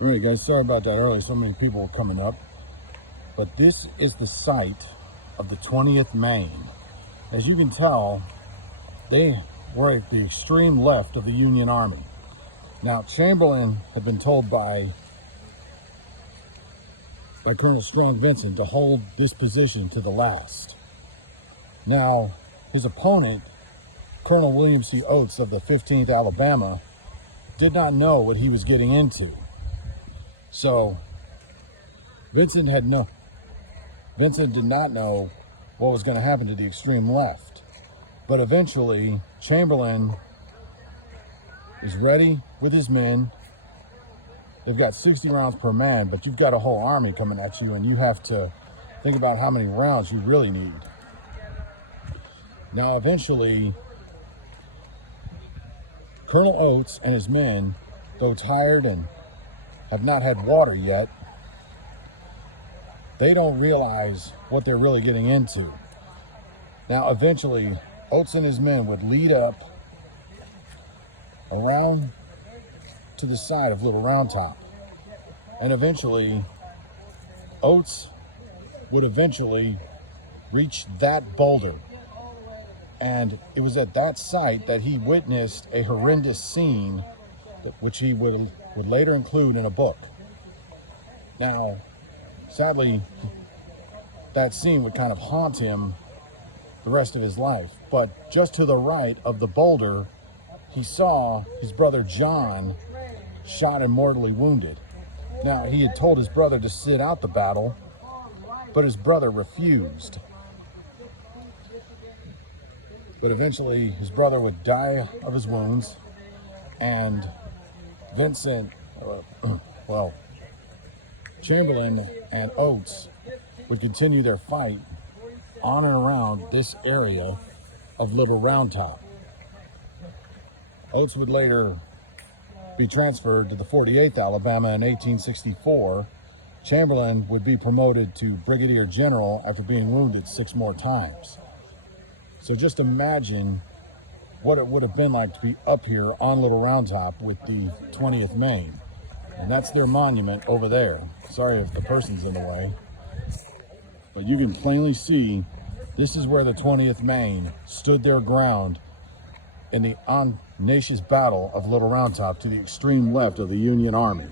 All right, guys, sorry about that earlier. So many people were coming up. But this is the site of the 20th Maine. As you can tell, they were at the extreme left of the Union Army. Now, Chamberlain had been told by Colonel Strong Vincent to hold this position to the last. Now, his opponent, Colonel William C. Oates of the 15th Alabama, did not know what he was getting into. So, Vincent did not know what was going to happen to the extreme left. But eventually, Chamberlain is ready with his men. They've got 60 rounds per man, but you've got a whole army coming at you, and you have to think about how many rounds you really need. Now, eventually, Colonel Oates and his men, though tired and have not had water yet, they don't realize what they're really getting into. Now, eventually, Oates and his men would lead up around to the side of Little Round Top. And eventually, Oates would eventually reach that boulder. And it was at that site that he witnessed a horrendous scene, which he would later include in a book. Now, sadly, that scene would kind of haunt him the rest of his life. But just to the right of the boulder, he saw his brother John shot and mortally wounded. Now, he had told his brother to sit out the battle, but his brother refused. But eventually, his brother would die of his wounds, and Chamberlain and Oates would continue their fight on and around this area of Little Round Top. Oates would later be transferred to the 48th Alabama in 1864. Chamberlain would be promoted to brigadier general after being wounded 6 more times. So just imagine what it would have been like to be up here on Little Round Top with the 20th Maine. And that's their monument over there. Sorry if the person's in the way. But you can plainly see this is where the 20th Maine stood their ground in the audacious battle of Little Round Top to the extreme left of the Union Army.